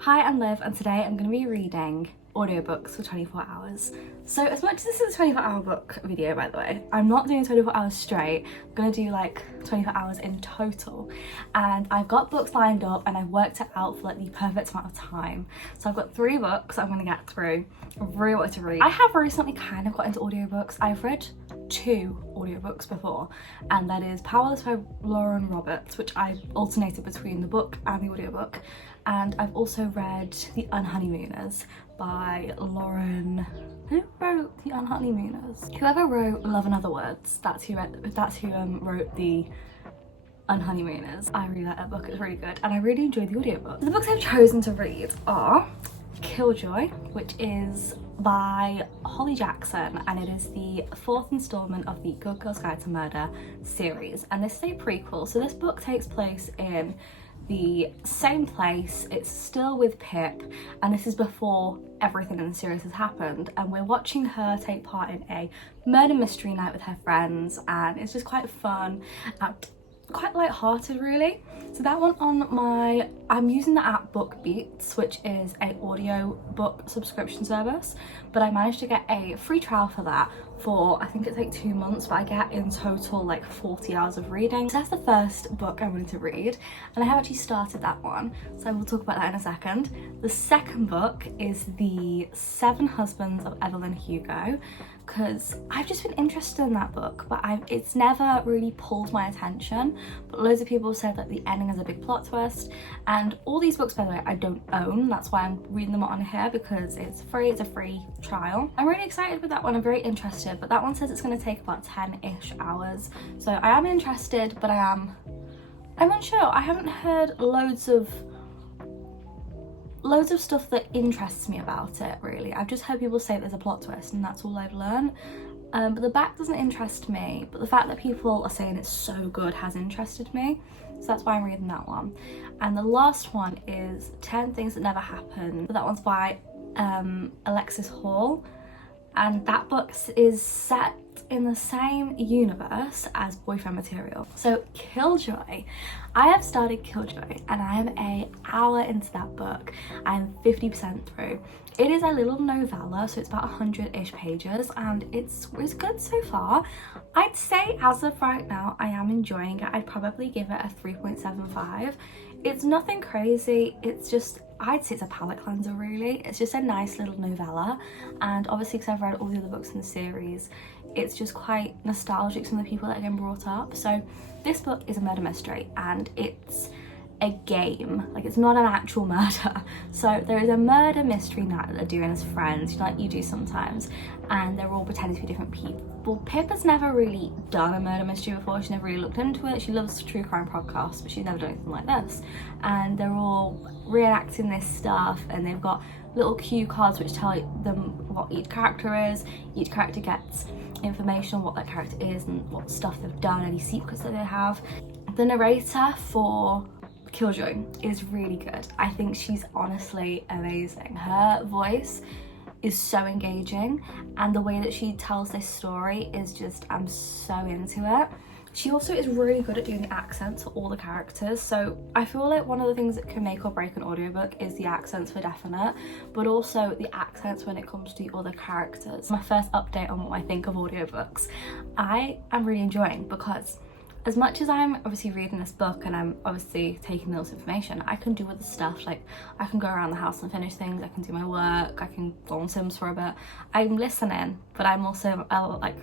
Hi, I'm Liv, and today I'm going to be reading audiobooks for 24 hours. So as much as this is a 24-hour book video, by the way, I'm not doing 24 hours straight. I'm going to do like 24 hours in total. And I've got books lined up and I've worked it out for like the perfect amount of time. So I've got 3 books I'm going to get through. I really wanted to read. I have recently kind of got into audiobooks. I've read 2 audiobooks before, and that is Powerless by Lauren Roberts, which I alternated between the book and the audiobook. And I've also read The Unhoneymooners by Lauren... Who wrote The Unhoneymooners? Whoever wrote Love and Other Words, that's who wrote The Unhoneymooners. I really like that book, it's really good, and I really enjoyed the audiobook. The books I've chosen to read are Killjoy, which is by Holly Jackson, and it is the 4th installment of the Good Girls Guide to Murder series, and this is a prequel. So this book takes place in the same place, it's still with Pip, and this is before everything in the series has happened, and we're watching her take part in a murder mystery night with her friends, and it's just quite fun and quite light-hearted really. So that one I'm using the app BookBeats, which is a audio book subscription service, but I managed to get a free trial for that for, I think it's like 2 months, but I get in total like 40 hours of reading. So that's the first book I wanted to read, and I have actually started that one, so we'll talk about that in a second. The second book is The 7 Husbands of Evelyn Hugo, because I've just been interested in that book, but it's never really pulled my attention. But loads of people said that the ending is a big plot twist, and all these books, by the way, I don't own. That's why I'm reading them on here, because it's free. It's a free trial. I'm really excited with that one. I'm very interested, but that one says it's going to take about 10-ish hours. So I am interested, but I'm unsure. I haven't heard loads of stuff that interests me about it, really. I've just heard people say there's a plot twist, and that's all I've learned. But the back doesn't interest me, but the fact that people are saying it's so good has interested me, so that's why I'm reading that one. And the last one is 10 Things That Never Happened, but that one's by Alexis Hall, and that book is set in the same universe as Boyfriend Material. So Killjoy, I have started Killjoy, and I am an hour into that book. I'm 50% through. It is a little novella, so it's about 100-ish pages, and it's good so far. I'd say as of right now I am enjoying it. I'd probably give it a 3.75. It's nothing crazy, it's just, I'd say it's a palate cleanser really. It's just a nice little novella, and obviously because I've read all the other books in the series, it's just quite nostalgic, some of the people that are getting brought up. So this book is a murder mystery, and it's a game, like it's not an actual murder. So there is a murder mystery night that they're doing as friends, like you do sometimes, and they're all pretending to be different people. Pip has never really done a murder mystery before. She never really looked into it. She loves true crime podcasts, but she's never done anything like this. And they're all reenacting this stuff, and they've got little cue cards which tell them what each character is. Each character gets information on what that character is and what stuff they've done, any secrets that they have. The narrator for Killjoy is really good. I think she's honestly amazing. Her voice is so engaging, and the way that she tells this story is just, I'm so into it. She also is really good at doing the accents for all the characters, so I feel like one of the things that can make or break an audiobook is the accents for definite, but also the accents when it comes to the other characters. My first update on what I think of audiobooks, I am really enjoying, because as much as I'm obviously reading this book and I'm obviously taking all this information, I can do other stuff. Like I can go around the house and finish things, I can do my work, I can go on Sims for a bit. I'm listening, but I'm also I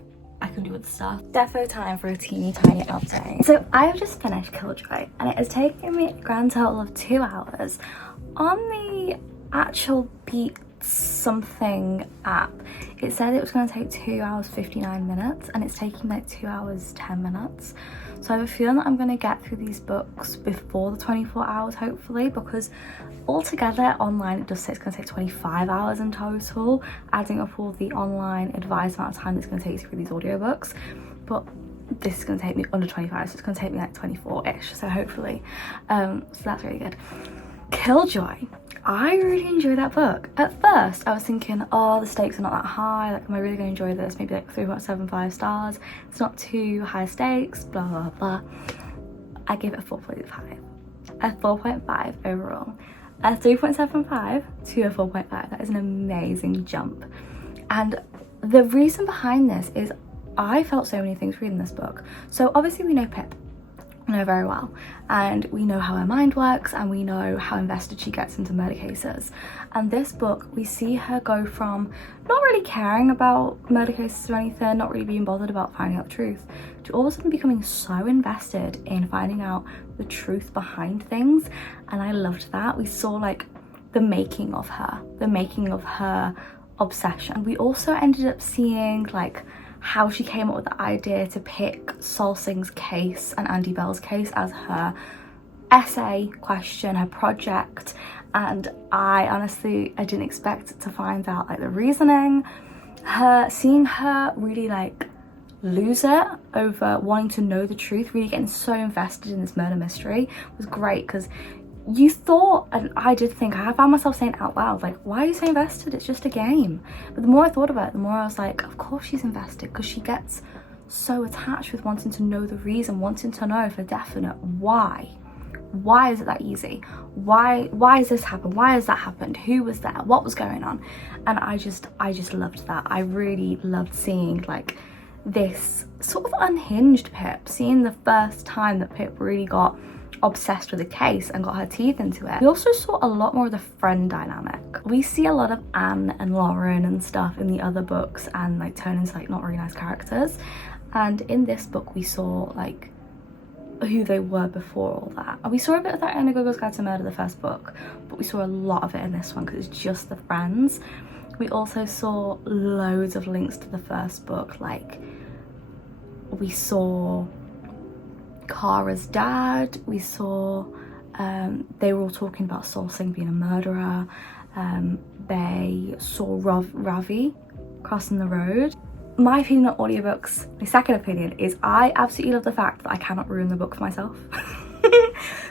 can do other stuff. Defo time for a teeny tiny update. So I have just finished Killjoy, and it has taken me a grand total of 2 hours. On the actual Beat something app, it said it was going to take 2 hours 59 minutes, and it's taking like 2 hours 10 minutes. So I have a feeling that I'm going to get through these books before the 24 hours hopefully, because altogether online it does say it's going to take 25 hours in total, adding up all the online advised amount of time it's going to take through these audiobooks. But this is going to take me under 25, so it's going to take me like 24-ish, so hopefully so that's really good. Killjoy, I really enjoyed that book. At first I was thinking, oh, the stakes are not that high, like am I really going to enjoy this? Maybe like 3.75 stars, it's not too high stakes, blah blah blah. I gave it a 4.5 overall. A 3.75 to a 4.5. That is an amazing jump. And the reason behind this is I felt so many things reading this book. So obviously we know Pip, we know very well, and we know how her mind works, and we know how invested she gets into murder cases. And this book, we see her go from not really caring about murder cases or anything, not really being bothered about finding out the truth, to all of a sudden becoming so invested in finding out the truth behind things. And I loved that. We saw like the making of her obsession. We also ended up seeing like how she came up with the idea to pick Sol Singh's case and Andy Bell's case as her essay question, her project. And I didn't expect to find out like the reasoning. Seeing her really like lose it over wanting to know the truth, really getting so invested in this murder mystery was great, because you thought, and I did think, I found myself saying out loud, like, why are you so invested? It's just a game. But the more I thought about it, the more I was like, of course she's invested, because she gets so attached with wanting to know the reason, wanting to know for definite why. Why is it that easy? Why has this happened? Why has that happened? Who was there? What was going on? And I just loved that. I really loved seeing like this sort of unhinged Pip, seeing the first time that Pip really got obsessed with the case and got her teeth into it. We also saw a lot more of the friend dynamic. We see a lot of Anne and Lauren and stuff in the other books and like turn into like not really nice characters, and in this book we saw like who they were before all that. And we saw a bit of that in A Go-Go's Guide to Murder, the first book, but we saw a lot of it in this one because it's just the friends. We also saw loads of links to the first book, like we saw Kara's dad, we saw they were all talking about Sol Singh being a murderer, they saw Ravi crossing the road. My opinion on audiobooks, my second opinion, is I absolutely love the fact that I cannot ruin the book for myself.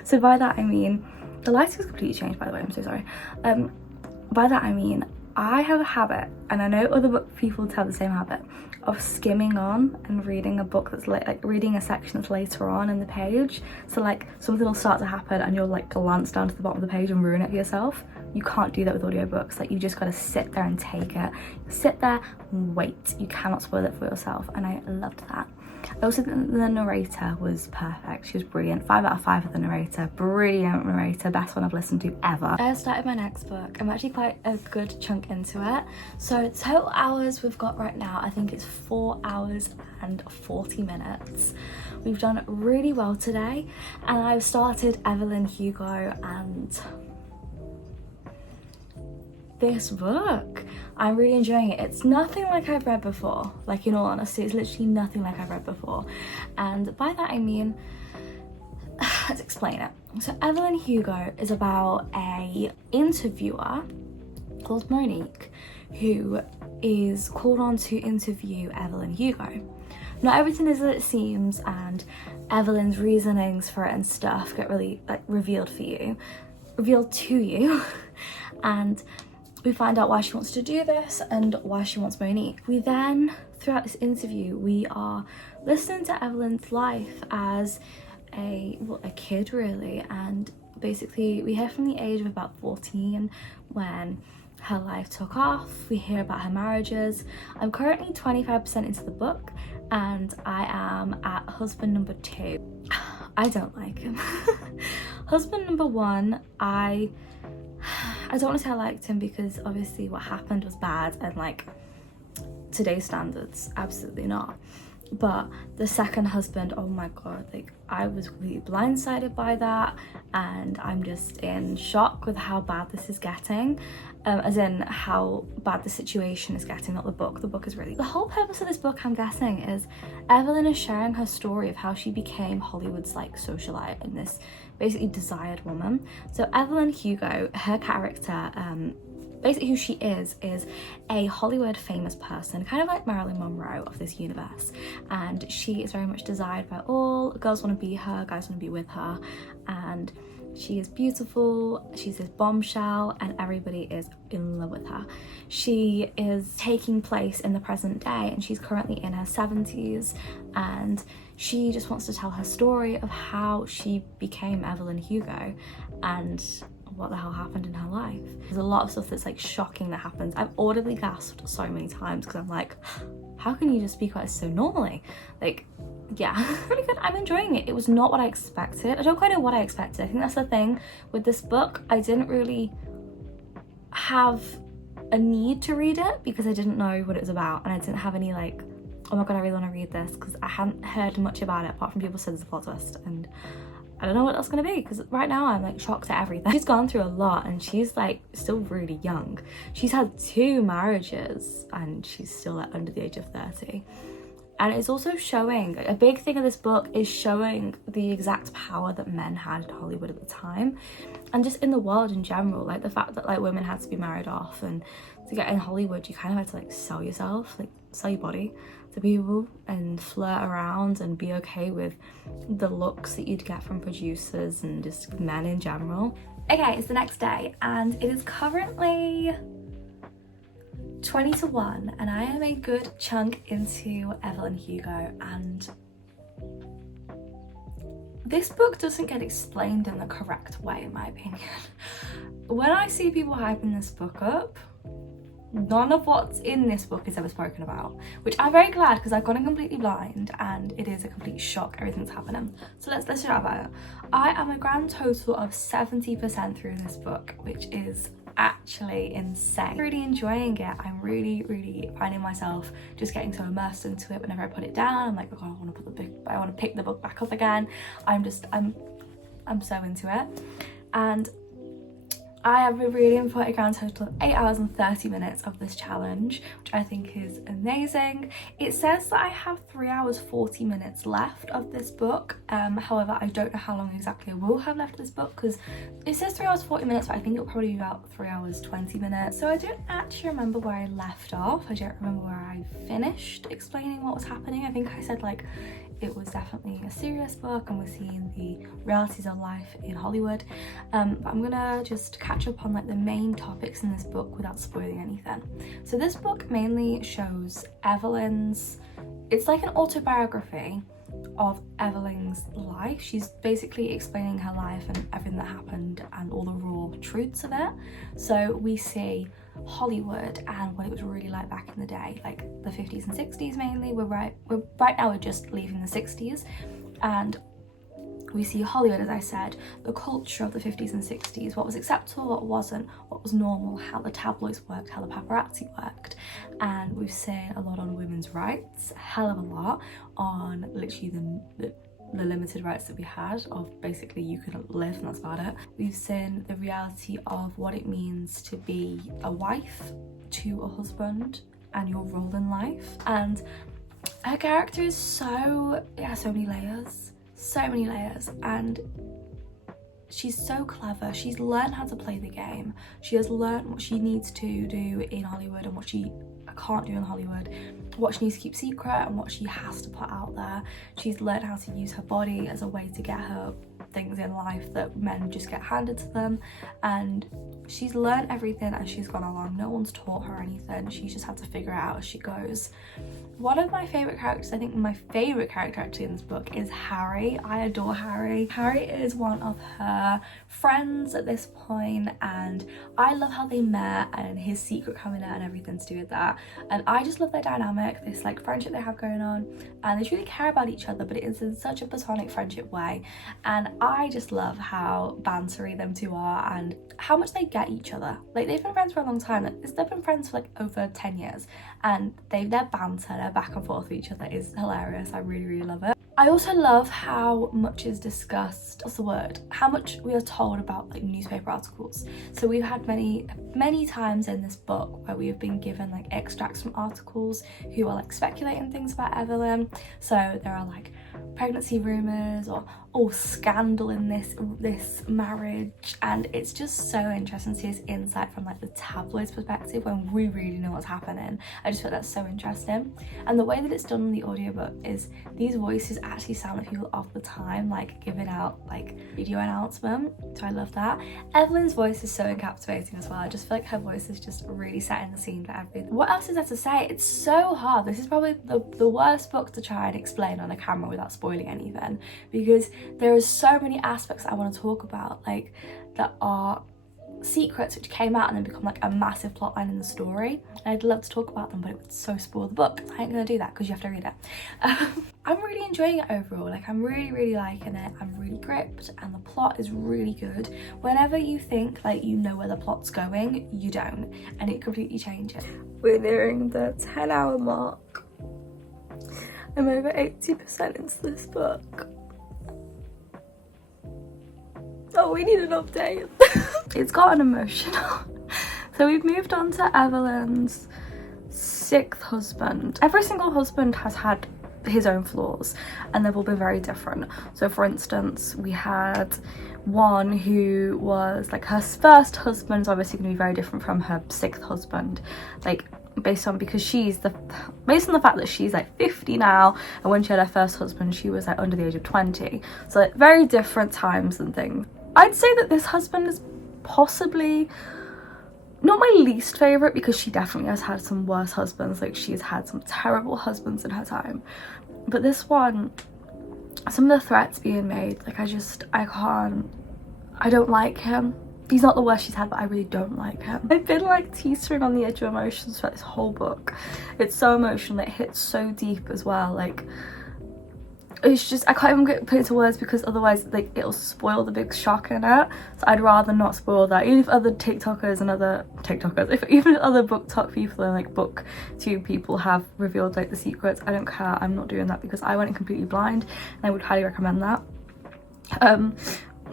So by that I mean, the lighting was completely changed by the way, I'm so sorry. By that I mean, I have a habit, and I know other book people have the same habit, of skimming on and reading a book that's like reading a section that's later on in the page. So like something will start to happen and you'll like glance down to the bottom of the page and ruin it for yourself. You can't do that with audiobooks. Like you just gotta sit there and take it. Sit there and wait. You cannot spoil it for yourself, and I loved that. I also think the narrator was perfect. She was brilliant. 5 out of 5 for the narrator. Brilliant narrator. Best one I've listened to ever. I started my next book. I'm actually quite a good chunk into it. So total hours we've got right now, I think it's 4 hours and 40 minutes. We've done really well today. And I've started Evelyn Hugo, and this book, I'm really enjoying it. It's nothing like I've read before, like in all honesty, it's literally nothing like I've read before. And by that I mean, let's explain it. So Evelyn Hugo is about a interviewer called Monique who is called on to interview Evelyn Hugo. Not everything is as it seems, and Evelyn's reasonings for it and stuff get really like revealed to you and we find out why she wants to do this and why she wants Monique. We then, throughout this interview, we are listening to Evelyn's life as a kid really, and basically we hear from the age of about 14 when her life took off. We hear about her marriages. I'm currently 25% into the book and I am at husband number 2. I don't like him. Husband number 1, I don't want to say I liked him because obviously what happened was bad and like today's standards, absolutely not. But the second husband, oh my god, like I was really blindsided by that, and I'm just in shock with how bad this is getting, as in how bad the situation is getting, not the book. The book is really, the whole purpose of this book, I'm guessing, is Evelyn is sharing her story of how she became Hollywood's like socialite and this basically desired woman. So Evelyn Hugo, her character, basically who she is a Hollywood famous person, kind of like Marilyn Monroe of this universe, and she is very much desired by all. Girls want to be her, guys want to be with her, and she is beautiful, she's this bombshell, and everybody is in love with her. She is taking place in the present day, and she's currently in her 70s, and she just wants to tell her story of how she became Evelyn Hugo. And what the hell happened in her life. There's a lot of stuff that's like shocking that happens. I've audibly gasped so many times because I'm like, how can you just speak about it so normally? Like, yeah, really good. I'm enjoying it. It was not what I expected. I don't quite know what I expected. I think that's the thing with this book. I didn't really have a need to read it because I didn't know what it was about, and I didn't have any like, oh my god, I really want to read this, because I hadn't heard much about it apart from people saying there's a plot twist, and I don't know what that's gonna be, because right now I'm like shocked at everything. She's gone through a lot and she's like still really young. She's had 2 marriages and she's still like under the age of 30. And it's also showing, a big thing of this book is showing the exact power that men had in Hollywood at the time, and just in the world in general. Like the fact that like women had to be married off, and to get in Hollywood you kind of had to like sell yourself, like sell your body to people and flirt around and be okay with the looks that you'd get from producers and just men in general. Okay, it's the next day and it is currently 20 to 1 and I am a good chunk into Evelyn Hugo, and this book doesn't get explained in the correct way in my opinion. When I see people hyping this book up, none of what's in this book is ever spoken about, which I'm very glad, because I've gone in completely blind and it is a complete shock everything's happening. So let's chat about it. I am a grand total of 70% through this book, which is actually insane. Really enjoying it. I'm really finding myself just getting so immersed into it. Whenever I put it down, I'm like, oh god, I want to pick the book back up again. I'm so into it. And I have a really important grand total of 8 hours and 30 minutes of this challenge, which I think is amazing. It says that I have 3 hours 40 minutes left of this book. However, I don't know how long exactly I will have left of this book, because it says 3 hours 40 minutes, but I think it'll probably be about 3 hours 20 minutes. So I don't actually remember where I left off. I don't remember where I finished explaining what was happening. I think I said like it was definitely a serious book and we're seeing the realities of life in Hollywood, but I'm gonna just catch up on like the main topics in this book without spoiling anything. So this book mainly shows Evelyn's, it's like an autobiography of Evelyn's life. She's basically explaining her life and everything that happened and all the raw truths of it. So we see Hollywood and what it was really like back in the day, like the 50s and 60s mainly. Right now we're just leaving the 60s, and we see Hollywood, as I said, the culture of the 50s and 60s, what was acceptable, what wasn't, what was normal, how the tabloids worked, how the paparazzi worked. And we've seen a lot on women's rights, a hell of a lot on literally the limited rights that we had of basically you couldn't live and that's about it. We've seen the reality of what it means to be a wife to a husband and your role in life. And her character is so many layers, and she's so clever. She's learned how to play the game. She has learned what she needs to do in Hollywood and what she can't do in Hollywood, what she needs to keep secret and what she has to put out there. She's learned how to use her body as a way to get her things in life that men just get handed to them, and she's learned everything as she's gone along. No one's taught her anything. She's just had to figure it out as she goes. One of my favourite characters, I think my favourite character actually in this book, is Harry. I adore Harry. Harry is one of her friends at this point, and I love how they met and his secret coming out and everything to do with that. And I just love their dynamic, this like friendship they have going on, and they truly care about each other, but it is in such a platonic friendship way. And I just love how bantery them two are and how much they get each other. Like, they've been friends for a long time. Like, they've been friends for like over 10 years, and their banter, their back and forth with each other is hilarious. I really love it. I also love how much is discussed, how much we are told about like newspaper articles. So we've had many times in this book where we have been given like extracts from articles who are like speculating things about Evelyn. So there are like pregnancy rumours or scandal in this marriage, and it's just so interesting to see his insight from like the tabloids perspective when we really know what's happening. I just feel that's so interesting. And the way that it's done in the audiobook is these voices actually sound like people of the time, like giving out like video announcement, so I love that. Evelyn's voice is so captivating as well. I just feel like her voice is just really setting the scene for everything. What else is there to say? It's so hard. This is probably the worst book to try and explain on a camera without spoiling anything, because there are so many aspects I want to talk about, like that are secrets which came out and then become like a massive plotline in the story. And I'd love to talk about them, but it would so spoil the book. I ain't gonna do that because you have to read it. I'm really enjoying it overall. Like, I'm really liking it. I'm really gripped, and the plot is really good. Whenever you think like you know where the plot's going, you don't, and it completely changes. We're nearing the 10-hour mark. I'm over 80% into this book. Oh, we need an update. It's gotten emotional. So we've moved on to Evelyn's 6th husband. Every single husband has had his own flaws, and they've all been very different. So for instance, we had one who was like, her first husband is obviously going to be very different from her 6th husband, like based on the fact that she's like 50 now, and when she had her first husband she was like under the age of 20, so like very different times and things. I'd say that this husband is possibly not my least favourite, because she definitely has had some worse husbands. Like, she's had some terrible husbands in her time, but this one, some of the threats being made, like, I don't like him. He's not the worst she's had, but I really don't like him. I've been like teetering on the edge of emotions throughout this whole book. It's so emotional, it hits so deep as well. Like, it's just, I can't even put it into words, because otherwise like it'll spoil the big shock in it. So I'd rather not spoil that. Even if other TikTokers and even other book talk people and like booktube people have revealed like the secrets, I don't care. I'm not doing that, because I went in completely blind, and I would highly recommend that.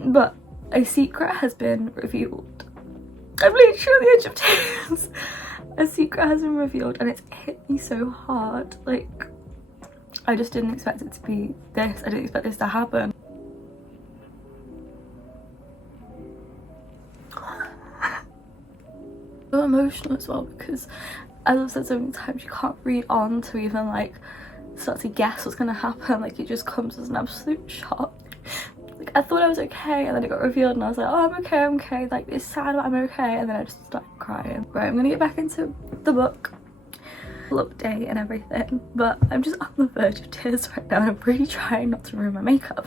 But a secret has been revealed. I'm literally on the edge of tears. A secret has been revealed, and it's hit me so hard. Like, I just didn't expect it to be this. I didn't expect this to happen. So emotional as well, because as I've said so many times, you can't read on to even like start to guess what's gonna happen. Like, it just comes as an absolute shock. Like, I thought I was okay, and then it got revealed and I was like, oh, I'm okay, like, it's sad but I'm okay, and then I just started crying. Right, I'm gonna get back into the book, update and everything, but I'm just on the verge of tears right now, and I'm really trying not to ruin my makeup.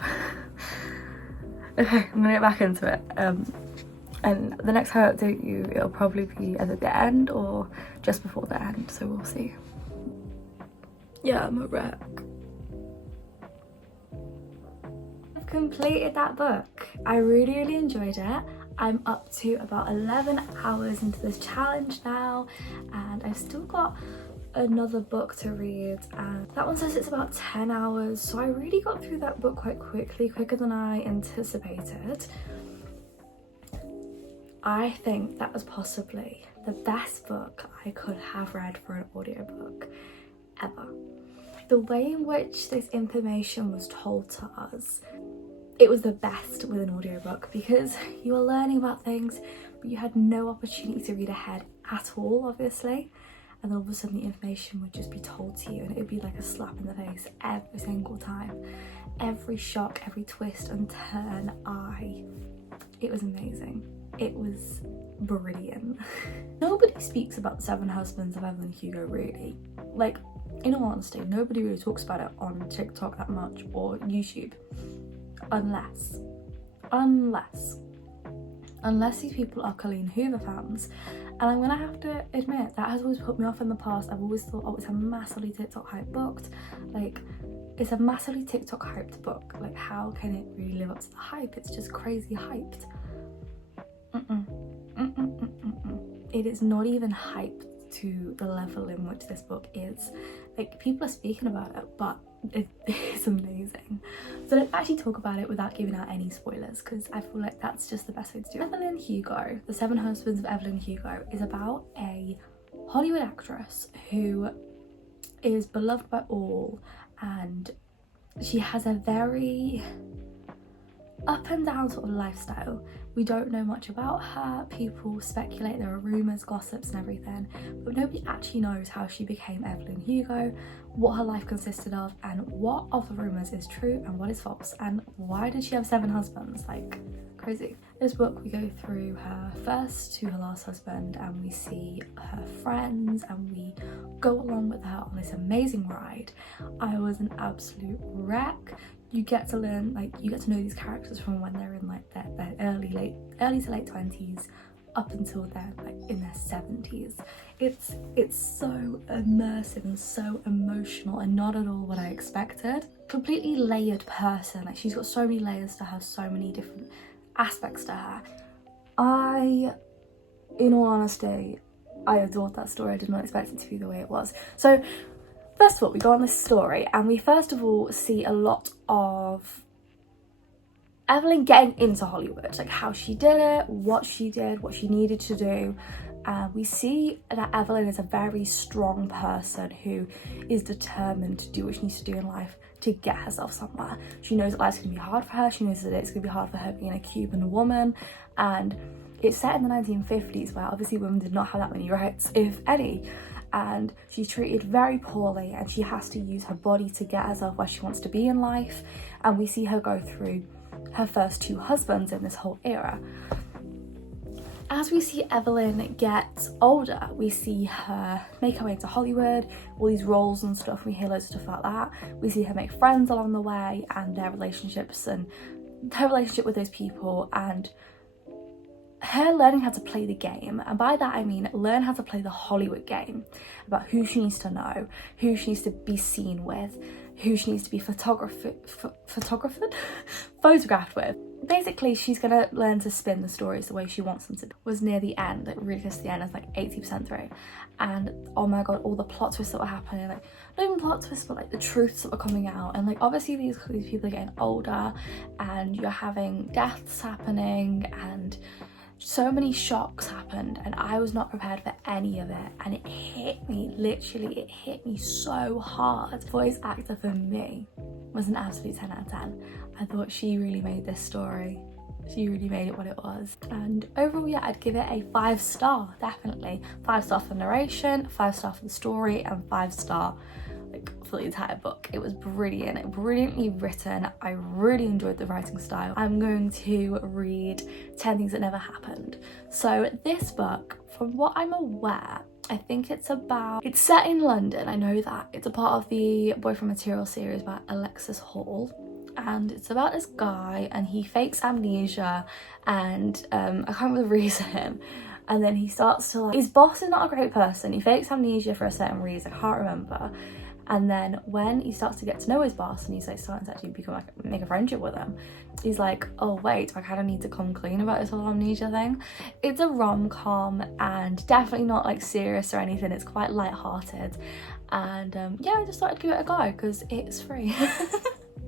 Okay, I'm gonna get back into it, and the next time I update you, it'll probably be either the end or just before the end, so we'll see. Yeah, I'm a wreck. I've completed that book. I really enjoyed it. I'm up to about 11 hours into this challenge now, and I've still got another book to read, and that one says it's about 10 hours, so I really got through that book quite quickly, quicker than I anticipated. I think that was possibly the best book I could have read for an audiobook ever. The way in which this information was told to us, it was the best with an audiobook, because you were learning about things but you had no opportunity to read ahead at all, obviously, and then all of a sudden the information would just be told to you, and it would be like a slap in the face every single time. Every shock, every twist and turn, it was amazing. It was brilliant. Nobody speaks about the 7 husbands of Evelyn Hugo, really. Like, in all honesty, nobody really talks about it on TikTok that much, or YouTube, unless these people are Colleen Hoover fans. And I'm gonna have to admit, that has always put me off in the past. I've always thought, oh, it's a massively TikTok hype book. Like, it's a massively TikTok hyped book. Like, how can it really live up to the hype? It's just crazy hyped. It is not even hyped to the level in which this book is. Like, people are speaking about it, but it is amazing. So let's actually talk about it without giving out any spoilers, because I feel like that's just the best way to do it. Evelyn Hugo, The 7 Husbands of Evelyn Hugo, is about a Hollywood actress who is beloved by all, and she has a very up and down sort of lifestyle. We don't know much about her. People speculate, there are rumours, gossips and everything, but nobody actually knows how she became Evelyn Hugo, what her life consisted of, and what of the rumours is true and what is false, and why did she have 7 husbands? Like, crazy. This book, we go through her first to her last husband, and we see her friends, and we go along with her on this amazing ride. I was an absolute wreck. You get to learn, like, you get to know these characters from when they're in like their early to late 20s up until they're like in their 70s. It's so immersive and so emotional and not at all what I expected. Completely layered person, like she's got so many layers to her, so many different aspects to her. In all honesty, I adored that story. I did not expect it to be the way it was. So first of all, we go on this story and we first of all see a lot of Evelyn getting into Hollywood, like how she did it, what she did, what she needed to do. We see that Evelyn is a very strong person who is determined to do what she needs to do in life to get herself somewhere. She knows that life's gonna be hard for her. She knows that it's gonna be hard for her being a Cuban woman, and it's set in the 1950s where obviously women did not have that many rights, if any, and she's treated very poorly and she has to use her body to get herself where she wants to be in life. And we see her go through her first 2 husbands in this whole era. As we see Evelyn get older, we see her make her way to Hollywood, all these roles and stuff, we hear loads of stuff like that. We see her make friends along the way and their relationships and her relationship with those people, and her learning how to play the game. And by that I mean learn how to play the Hollywood game, about who she needs to know, who she needs to be seen with, who she needs to be photographed with. Basically, she's gonna learn to spin the stories the way she wants them to be. Was near the end, like really close to the end, I was like 80% through, and oh my god, all the plot twists that were happening, like not even plot twists, but like the truths that were coming out. And like obviously these people are getting older and you're having deaths happening and so many shocks happened, and I was not prepared for any of it, and it hit me, literally it hit me so hard. Voice actor for me was an absolute 10 out of 10. I thought she really made this story. She really made it what it was. And overall, yeah, I'd give it a 5-star, definitely. 5-star for narration, 5-star for the story, and 5-star like for the entire book. It was brilliant, brilliantly written. I really enjoyed the writing style. I'm going to read 10 Things That Never Happened. So this book, from what I'm aware, I think it's set in London, I know that. It's a part of the Boyfriend Material series by Alexis Hall. And it's about this guy and he fakes amnesia and I can't remember the reason. And then he starts to like, his boss is not a great person. He fakes amnesia for a certain reason, I can't remember. And then when he starts to get to know his boss and he's like starting to actually become like make a friendship with him, he's like, oh wait, I kind of need to come clean about this whole amnesia thing. It's a rom-com and definitely not like serious or anything. It's quite light-hearted, and yeah, I just thought I'd give it a go because it's free.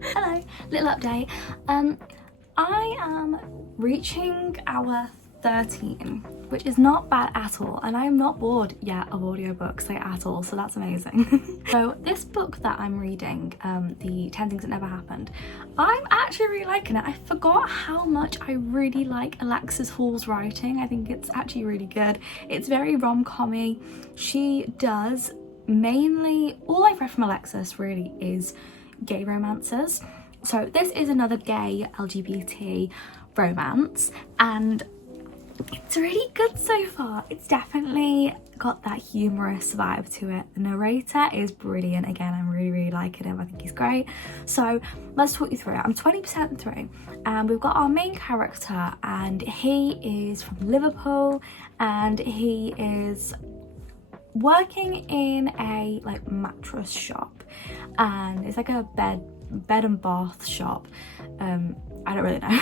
Hello, little update. I am reaching hour 13, which is not bad at all, and I'm not bored yet of audiobooks like at all, so that's amazing. So this book that I'm reading, the 10 Things That Never Happened, I'm actually really liking it. I forgot how much I really like Alexis Hall's writing. I think it's actually really good. It's very rom-com-y. She does mainly, all I've read from Alexis really is gay romances. So this is another gay LGBT romance and it's really good so far. It's definitely got that humorous vibe to it. The narrator is brilliant. Again, I'm really liking him. I think he's great. So let's talk you through it. I'm 20% through and we've got our main character and he is from Liverpool and he is working in a like mattress shop and it's like a bed and bath shop. I don't really know.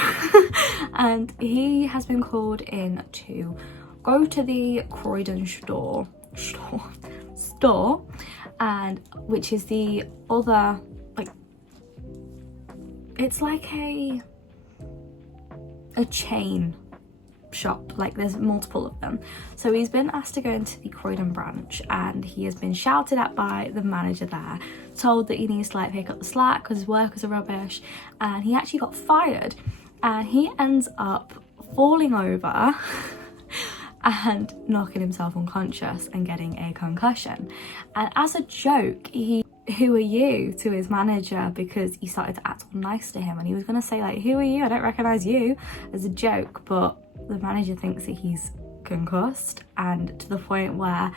And he has been called in to go to the Croydon store, and which is the other, like, it's like a chain shop, like there's multiple of them. So he's been asked to go into the Croydon branch and he has been shouted at by the manager there, told that he needs to like pick up the slack because his workers are rubbish, and he actually got fired and he ends up falling over and knocking himself unconscious and getting a concussion. And as a joke, who are you, to his manager, because he started to act all nice to him and he was gonna say like, who are you, I don't recognize you, as a joke, but the manager thinks that he's concussed, and to the point where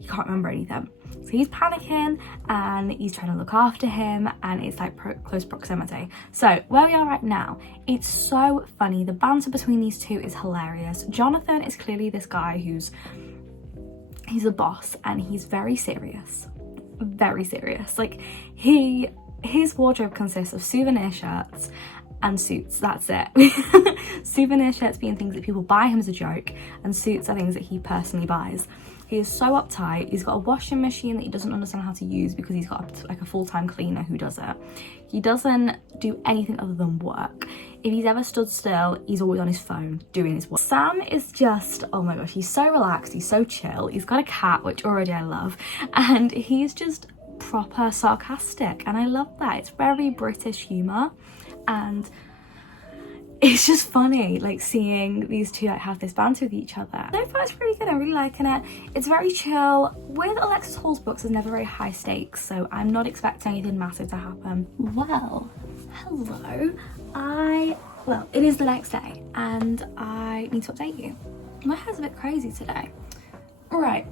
he can't remember anything. So he's panicking and he's trying to look after him, and it's like close proximity. So where we are right now, it's so funny. The banter between these two is hilarious. Jonathan is clearly this guy he's a boss, and he's very serious. Like his wardrobe consists of souvenir shirts and suits. That's it. Souvenir shirts being things that people buy him as a joke, and suits are things that he personally buys. He is so uptight. He's got a washing machine that he doesn't understand how to use because he's got like a full-time cleaner who does it. He doesn't do anything other than work. If he's ever stood still, he's always on his phone doing his work. Sam is just, oh my gosh, he's so relaxed, he's so chill. He's got a cat, which already I love, and he's just proper sarcastic, and I love that. It's very British humour, and it's just funny like seeing these two like have this banter with each other. So far it's really good. I'm really liking it. It's very chill. With Alexis Hall's books, there's never very high stakes, so I'm not expecting anything massive to happen. Well, hello. Well, it is the next day and I need to update you. My hair's a bit crazy today. Right,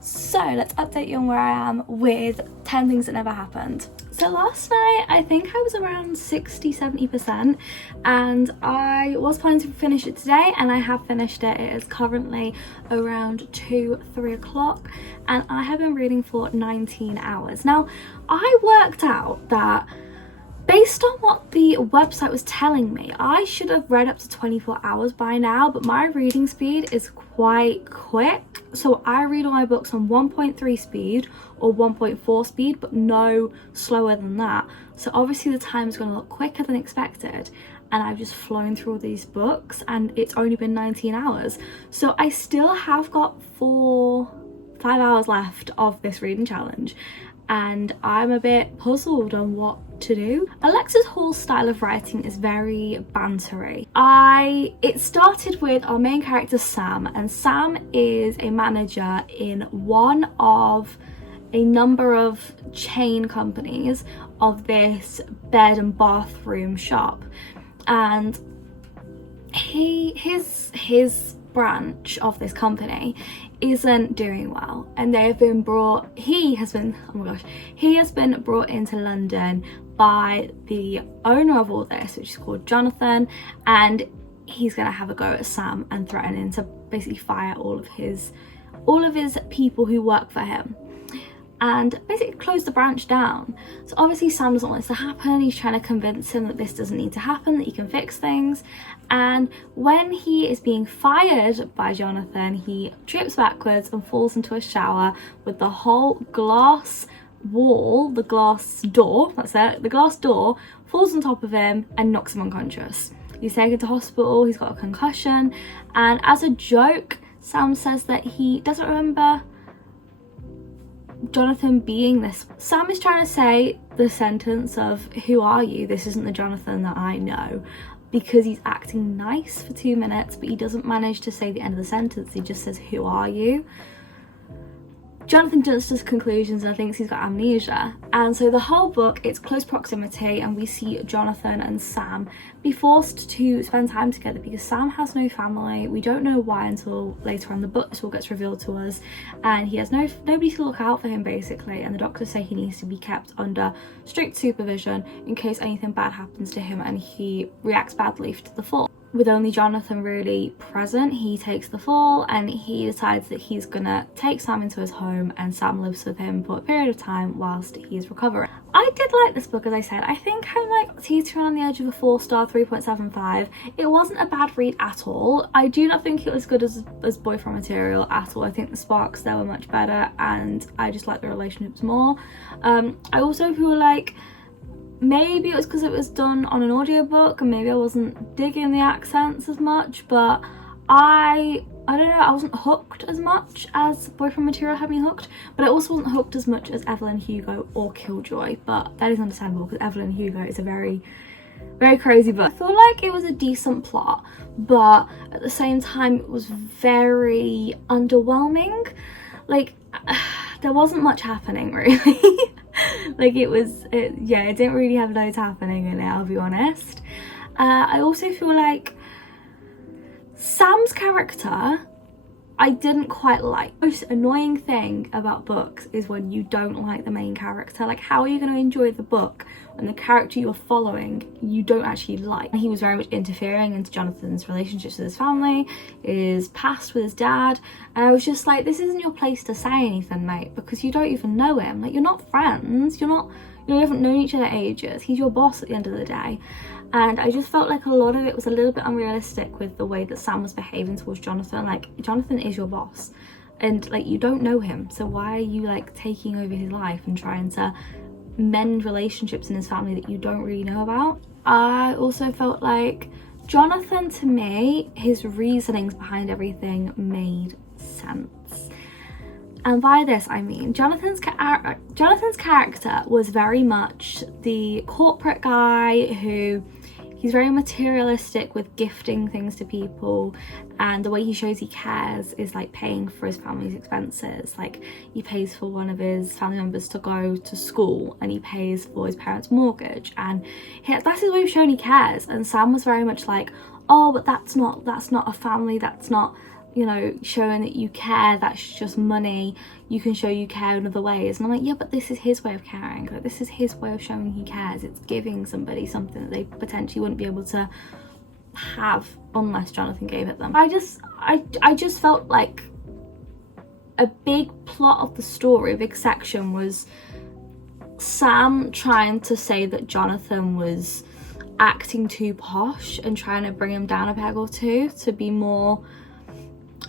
so let's update you on where I am with 10 things that never happened. So last night, I think I was around 60-70%, and I was planning to finish it today, and I have finished it. It is currently around 2-3 o'clock, and I have been reading for 19 hours. Now, I worked out that based on what the website was telling me, I should have read up to 24 hours by now, but my reading speed is quite quick. So I read all my books on 1.3 speed or 1.4 speed, but no slower than that. So obviously the time is going to look quicker than expected. And I've just flown through all these books, and it's only been 19 hours. So I still have got 5 hours left of this reading challenge, and I'm a bit puzzled on what to do. Alexis Hall's style of writing is very bantery. It started with our main character Sam, and Sam is a manager in one of a number of chain companies of this bed and bathroom shop, and his branch of this company isn't doing well, and he has been brought into London by the owner of all this, which is called Jonathan, and he's gonna have a go at Sam and threatening to basically fire all of his people who work for him and basically close the branch down. So obviously Sam doesn't want this to happen. He's trying to convince him that this doesn't need to happen, that he can fix things. And when he is being fired by Jonathan, he trips backwards and falls into a shower with the whole glass wall, the glass door, that's it, the glass door falls on top of him and knocks him unconscious. He's taken to hospital, he's got a concussion, and as a joke, Sam says that he doesn't remember Jonathan being this. Sam is trying to say the sentence of, "Who are you? This isn't the Jonathan that I know," because he's acting nice for 2 minutes, but he doesn't manage to say the end of the sentence. He just says, "Who are you?" Jonathan jumps to conclusions and thinks he's got amnesia, and so the whole book, it's close proximity, and we see Jonathan and Sam be forced to spend time together because Sam has no family. We don't know why until later on the book. This all gets revealed to us, and he has nobody to look out for him basically, and the doctors say he needs to be kept under strict supervision in case anything bad happens to him and he reacts badly to the fall. With only Jonathan really present, he takes the fall and he decides that he's gonna take Sam into his home, and Sam lives with him for a period of time whilst he's recovering. I did like this book, as I said. I think I'm like teetering on the edge of a 4-star, 3.75. It wasn't a bad read at all. I do not think it was good as boyfriend material at all. I think the sparks there were much better, and I just like the relationships more. I also feel like maybe it was because it was done on an audiobook and maybe I wasn't digging the accents as much, but I don't know, I wasn't hooked as much as boyfriend material had me hooked, but I also wasn't hooked as much as Evelyn Hugo or Killjoy, but that is understandable because Evelyn Hugo is a very, very crazy book. I feel like it was a decent plot, but at the same time it was very underwhelming. Like, there wasn't much happening really. Like it didn't really have loads happening in it, I'll be honest. I also feel like Sam's character, I didn't quite like. The most annoying thing about books is when you don't like the main character. Like, how are you going to enjoy the book when the character you're following you don't actually like? He was very much interfering into Jonathan's relationships with his family, his past with his dad, and I was just like, this isn't your place to say anything, mate, because you don't even know him. Like, you're not friends, you haven't known each other ages. He's your boss at the end of the day. And I just felt like a lot of it was a little bit unrealistic with the way that Sam was behaving towards Jonathan. Like, Jonathan is your boss and like, you don't know him, so why are you like taking over his life and trying to mend relationships in his family that you don't really know about? I also felt like Jonathan, to me, his reasonings behind everything made sense. And by this I mean Jonathan's character was very much the corporate guy who, he's very materialistic with gifting things to people, and the way he shows he cares is like paying for his family's expenses. Like, he pays for one of his family members to go to school, and he pays for his parents' mortgage, and that's his way of showing he cares. And Sam was very much like, oh, but that's not a family, that's not, you know, showing that you care, that's just money, you can show you care in other ways. And I'm like, yeah, but this is his way of caring, like, this is his way of showing he cares. It's giving somebody something that they potentially wouldn't be able to have unless Jonathan gave it them. I just felt like a big plot of the story, a big section, was Sam trying to say that Jonathan was acting too posh and trying to bring him down a peg or two to be more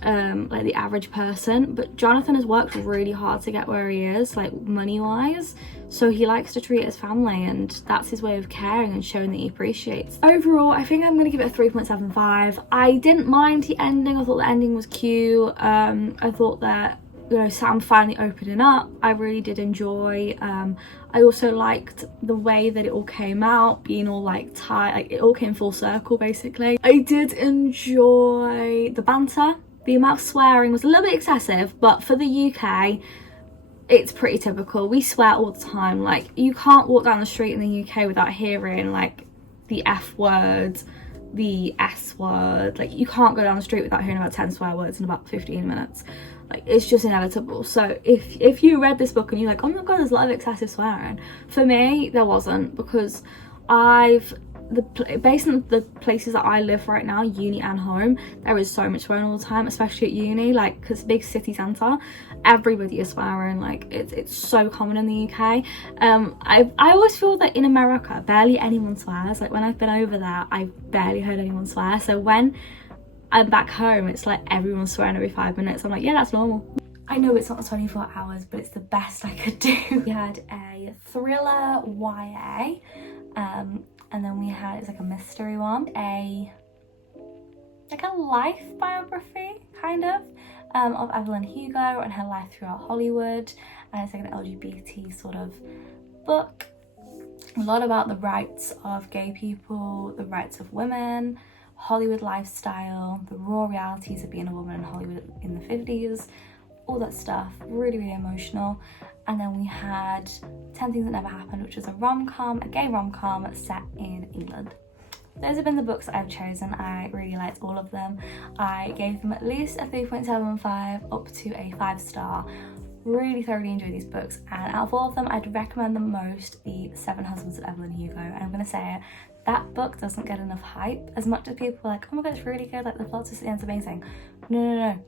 like the average person. But Jonathan has worked really hard to get where he is, like money wise, so he likes to treat his family, and that's his way of caring and showing that he appreciates. Overall, I think I'm gonna give it a 3.75. I didn't mind the ending. I thought the ending was cute. I thought that, you know, Sam finally opening up, I really did enjoy. I also liked the way that it all came out, being all like tight, like it all came full circle basically. I did enjoy the banter. The amount of swearing was a little bit excessive, but for the UK, it's pretty typical. We swear all the time. Like, you can't walk down the street in the UK without hearing like the F word, the S word. Like, you can't go down the street without hearing about 10 swear words in about 15 minutes. Like, it's just inevitable. So if you read this book and you're like, oh my god, there's a lot of excessive swearing, for me there wasn't, because based on the places that I live right now, uni and home, there is so much swearing all the time, especially at uni, like, because big city centre, everybody is swearing. Like, it's so common in the UK. I always feel that in America barely anyone swears. Like, when I've been over there, I've barely heard anyone swear. So when I'm back home, it's like everyone's swearing every 5 minutes. I'm like, yeah, that's normal. I know it's not 24 hours, but it's the best I could do. We had a thriller YA, and then we had, it's like a mystery one, like a life biography kind of Evelyn Hugo and her life throughout Hollywood, and it's like an LGBT sort of book. A lot about the rights of gay people, the rights of women, Hollywood lifestyle, the raw realities of being a woman in Hollywood in the 50s, all that stuff. Really, really emotional. And then we had 10 Things That Never Happened, which was a rom-com, a gay rom-com set in England. Those have been the books that I've chosen. I really liked all of them. I gave them at least a 3.75 up to a 5-star. Really thoroughly enjoyed these books, and out of all of them, I'd recommend the most the 7 Husbands of Evelyn Hugo. And I'm gonna say it, that book doesn't get enough hype. As much as people are like, oh my god, it's really good, like the plot twist at the end's amazing. No.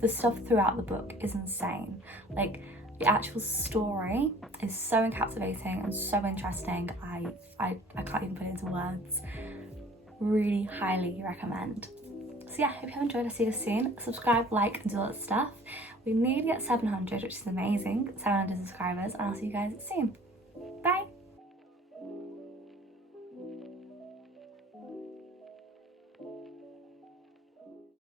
The stuff throughout the book is insane. Like, the actual story is so captivating and so interesting. I can't even put it into words. Really highly recommend. So yeah, hope you have enjoyed. I'll see you soon. Subscribe, like, and do all that stuff. We need to get 700, which is amazing. 700 subscribers, and I'll see you guys soon.